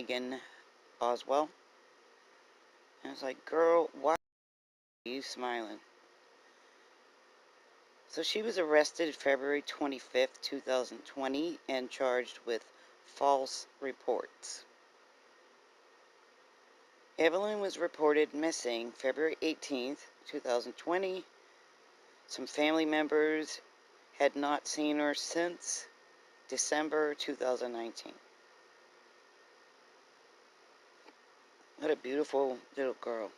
Evelyn Boswell. And I was like, girl, why are you smiling? So she was arrested February 25th, 2020 and charged with false reports. Evelyn was reported missing February 18th, 2020. Some family members had not seen her since December 2019. What a beautiful little girl.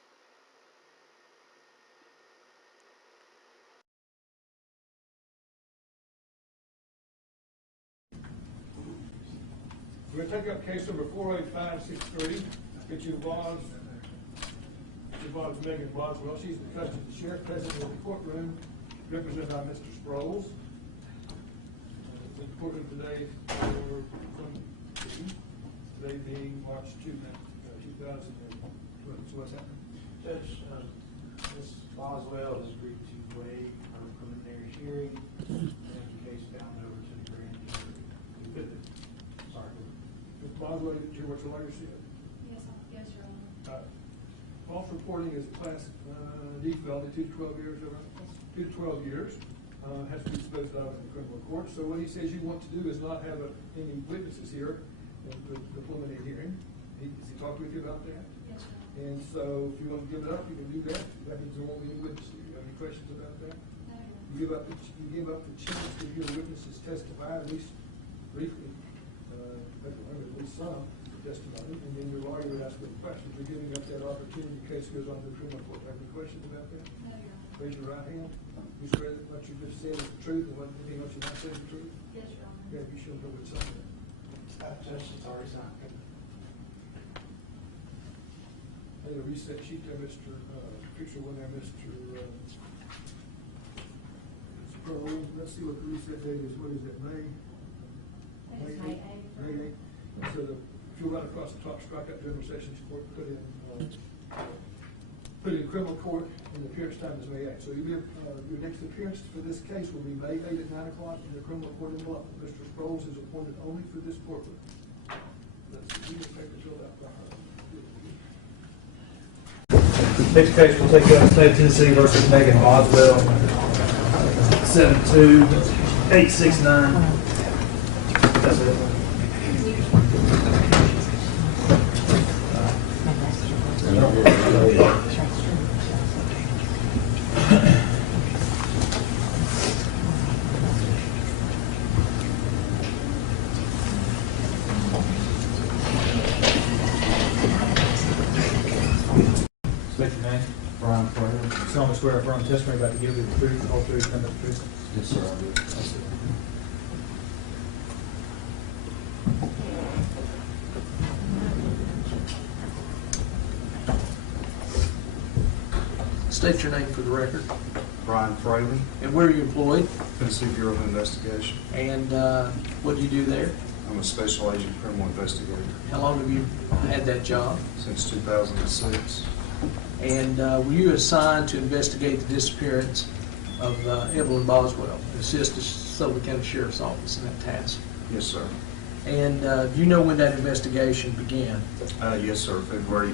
We're going to take up case number 48563. It involves Evelyn Boswell. She's the custody of the sheriff present in the courtroom, represented by Mr. Sproles. The courtroom today today being March 2, 2020. So what's happening? Judge, Ms. Boswell has agreed to waive her preliminary hearing and have the case bound over to the grand jury. Sorry. Ms. Boswell, did you hear what your lawyer said? Yes, Your Honor. False reporting is class D felony, 2 to 12 years. 2 to 12 years has to be disposed of in the criminal court. So what he says you want to do is not have any witnesses here in the preliminary hearing. Has he talked with you about that? Yes, Your Honor. And so if you want to give it up, you can do that. That means there won't be any witnesses. Do you have any questions about that? No, Your Honor. You give up the chance to hear witnesses testify, at least briefly, at least some testimony, and then your lawyer would ask them questions. You're giving up that opportunity in case it goes on to the criminal court. Have any questions about that? No, Your Honor. Raise your right hand. You swear that what you just said is the truth and what anything else you not said is the truth? Yes, Your Honor. Yeah, you should know what's on there. Judge, it's already signed. I need a reset sheet there, Mr. Picture one there, Mr. Pearl. Let's see what the reset date is. What is it, May? May 8th. May 8th. So if you run across the top, strike out general sessions court, put in criminal court, and the appearance time is May 8th. So your next appearance for this case will be May 8th at 9 o'clock in the criminal court in Bluffton. Mr. Sproles is appointed only for this courtroom. Let's see the paper filled out by her. Next case we'll take up State of Tennessee versus Megan Boswell, 72869. That's it. State your name. Brian Fraser. Solemnly swear affirm testimony about to give you the truth, the whole truth, and the truth. Yes, sir, I do. State your name for the record. Brian Fraley, And where are you employed? Tennessee Bureau of Investigation. And what do you do there? I'm a special agent criminal investigator How long have you had that job? since 2006. And were you assigned to investigate the disappearance of Evelyn Boswell, and assist the Sullivan County Sheriff's Office in that task? Yes, sir. And do you know when that investigation began? Yes, sir. February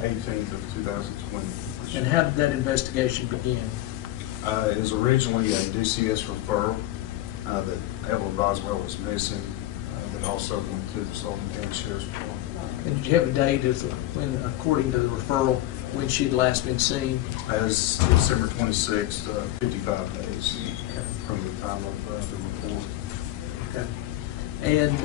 18th of 2020. And how did that investigation begin? It was originally a DCS referral that Evelyn Boswell was missing, that also went to the Sullivan County Sheriff's Department. And did you have a date of when, according to the referral, when she'd last been seen? As December 26th, 55 days from the time of the report. Okay. And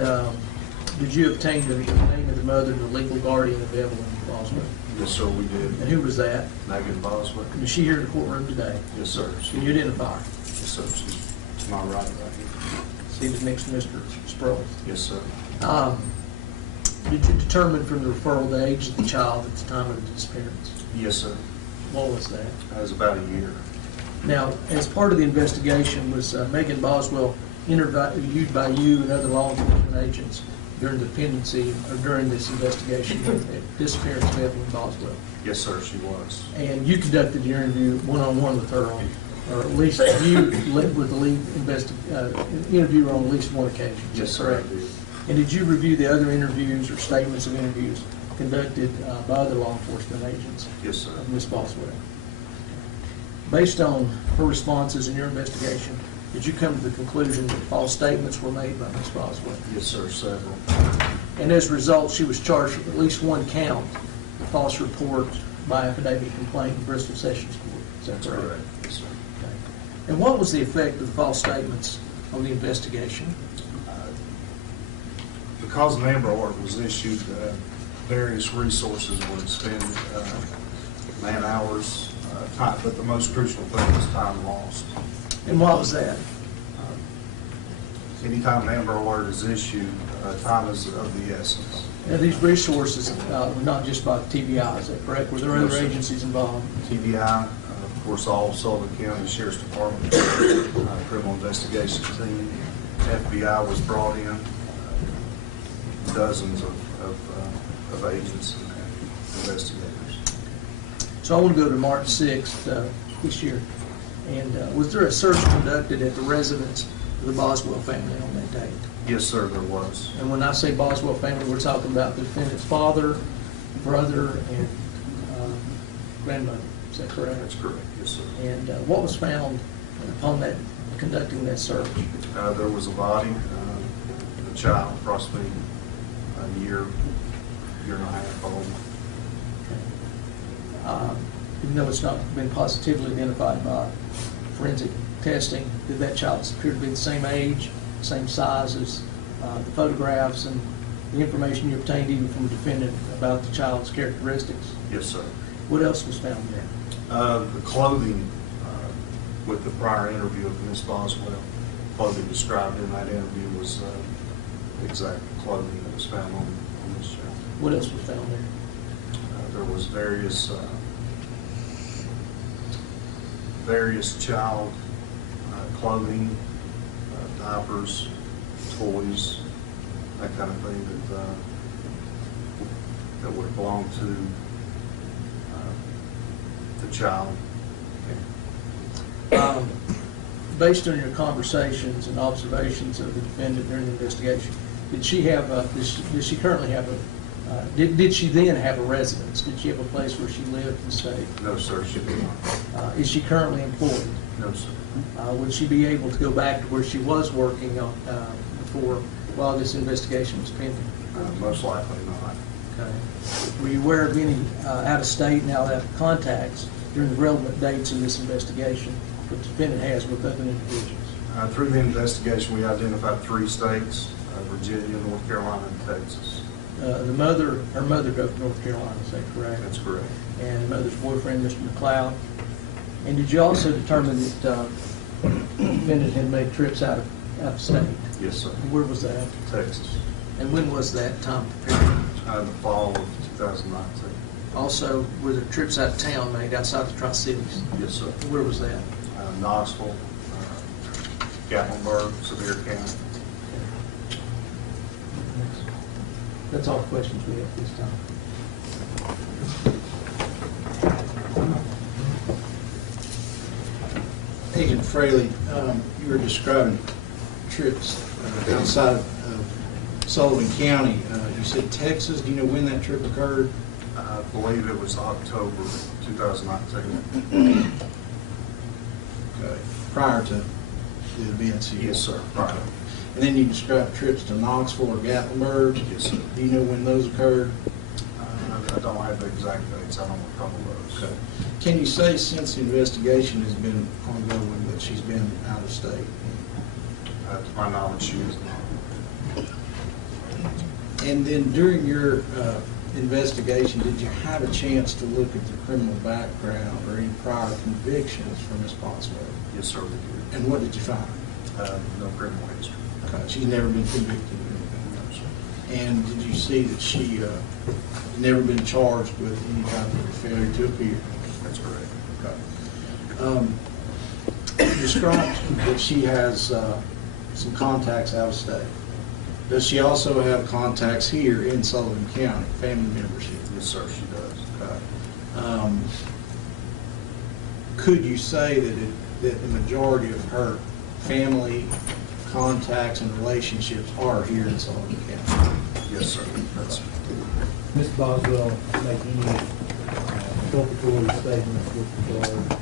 did you obtain the name of the mother and the legal guardian of Evelyn Boswell? Yes, sir, we did. And who was that? Megan Boswell. And is she here in the courtroom today? Yes, sir. Can you identify her? Yes, sir. She's to my right here. Seated next to Mr. Sproles. Yes, sir. Did you determine from the referral the age of the child at the time of the disappearance? Yes, sir. What was that? That was about a year. Now, as part of the investigation, was Megan Boswell interviewed by you and other law enforcement agents during the pendency or during this investigation of the disappearance of Evelyn Boswell? Yes, sir, she was. And you conducted your interview one-on-one with her on, or at least you with the lead interviewer on at least one occasion? Yes, Is that sir, I correct? did. And did you review the other interviews or statements of interviews conducted by other law enforcement agents Yes, sir. of Ms. Boswell? Based on her responses in your investigation, did you come to the conclusion that false statements were made by Ms. Boswell? Yes, sir, several. And as a result, she was charged with at least one count of false report by affidavit complaint in Bristol Sessions Court. Is that That's correct? correct. Yes, sir. Okay. And what was the effect of the false statements on the investigation? Because an Amber Alert was issued, various resources were expended, man hours, time, but the most crucial thing was time lost. And what was that? Anytime an Amber Alert is issued, time is of the essence. Now, these resources were not just by TBI, is that correct? Were there No, other sir. agencies involved? TBI, of course, all Sullivan County Sheriff's Department, criminal investigation team, FBI was brought in, dozens of agents and investigators. So I want to go to March 6th this year. And was there a search conducted at the residence of the Boswell family on that date? Yes, sir, there was. And when I say Boswell family, we're talking about the defendant's father, brother, and grandmother. Is that correct? That's correct, yes, sir. And what was found upon that, conducting that search? There was a body, a child, approximately a year and a half old. Even though it's not been positively identified by forensic testing, did that child appear to be the same age, same size as the photographs and the information you obtained even from the defendant about the child's characteristics? Yes, sir. What else was found there? The clothing with the prior interview of Ms. Boswell, clothing described in that interview was exact clothing that was found on this child. What else was found there? There was various child clothing, diapers, toys, that kind of thing that would belong to the child. Based on your conversations and observations of the defendant during the investigation, did she have does she currently have did she then have a residence? Did she have a place where she lived and stayed? No, sir, she did not. Is she currently employed? No, sir. Would she be able to go back to where she was working before, while this investigation was pending? Most likely not. Okay. Were you aware of any out-of-state and out-of contacts during the relevant dates in this investigation that the defendant has with other individuals? Through the investigation, we identified 3 states, Virginia, North Carolina, and Texas. Her mother drove to North Carolina, is that correct? That's correct. And the mother's boyfriend, Mr. McLeod. And did you also determine that the defendant had made trips out of state? Yes, sir. And where was that? Texas. And when was that time period? The fall of 2019. Also, were there trips out of town made outside the Tri-Cities? Yes, sir. Where was that? Knoxville, Gatlinburg, Sevier County. That's all the questions we have at this time. Agent Fraley, you were describing trips outside of Sullivan County. You said Texas. Do you know when that trip occurred? I believe it was October 2019. Okay. Prior to the events here? Yes, sir. Right. And then you described trips to Knoxville or Gatlinburg. Yes, sir. Do you know when those occurred? I don't have the exact dates. I don't recall those. Okay. Can you say since the investigation has been ongoing that she's been out of state? To my knowledge, she is not. And then during your investigation, did you have a chance to look at the criminal background or any prior convictions for Ms. Boswell? Yes, sir, we did. And what did you find? No criminal history. Okay, she's never been convicted of anything. No, sir. And did you see that she never been charged with any type of failure to appear? That's correct. Okay. You described that she has some contacts out of state. Does she also have contacts here in Sullivan County, family members here? Yes, sir, she does. Okay. Could you say that the majority of her family contacts and relationships are here in Sullivan County? Yes, sir. That's Ms. Boswell make any culpatory statements with regard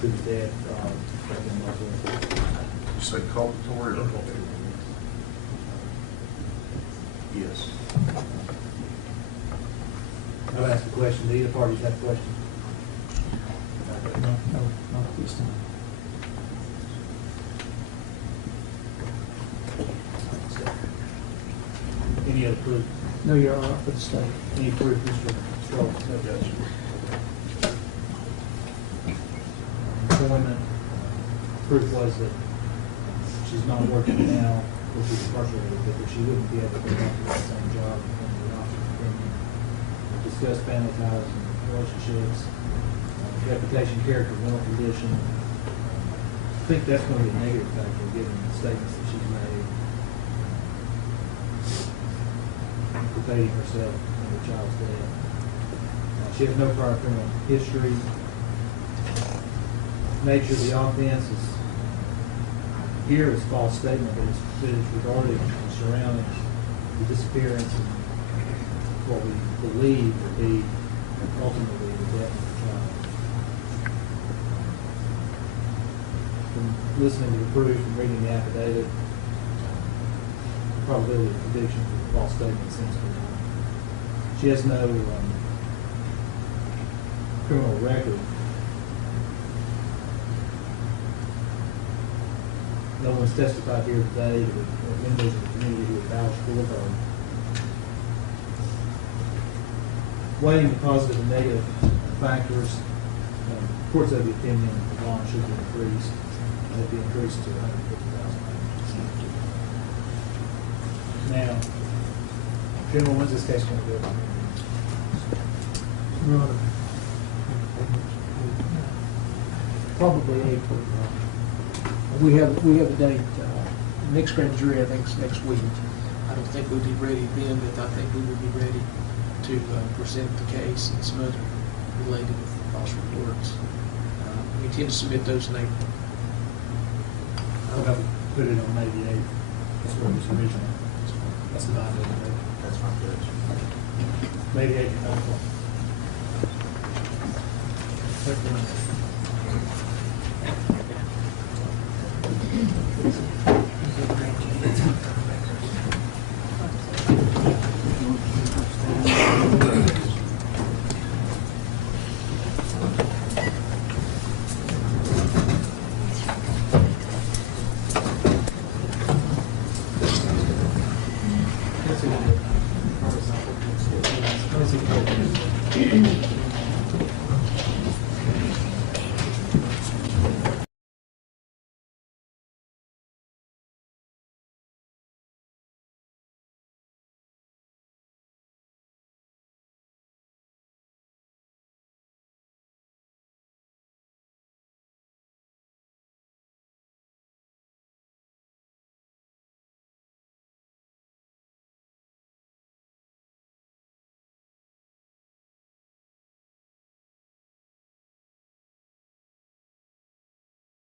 to the death of Evelyn Boswell? You say culpatory or? Yes. I'll ask the question. Do either parties have a question? No, not at this time. Any other proof? No, Your Honor, for the state. Any proof, Mr. Stokes? No, Judge. Employment, proof was that she's not working now, which is incarcerated, but she wouldn't be able to go back to that same job in the option opinion. Discuss family ties and relationships, reputation, character, mental condition. I think that's going to be a negative factor given the statements that she's made. Implicating herself in her child's death. She has no prior criminal history. Nature of the offense is here is false statement, but it's regarding and surrounding the disappearance and what we believe will be ultimately the death of the child. From listening to the proof and reading the affidavit, the probability of conviction for the false statement seems to be high. She has no criminal record. No one's testified here today that members of the community who have vouched for her. Weighing the positive and negative factors, courts of the opinion the bond should be increased. It'd be increased to $150,000. Now, General, when's this case going to go? Your Honor, probably April. We have a date, next grand jury, I think, is next week. I don't think we'll be ready then, but I think we will be ready to present the case and some other related false reports. We intend to submit those in April. How about we put it on May the 8th? That's what it was originally. That's the bond date. That's my judge. May the 8th. That's it.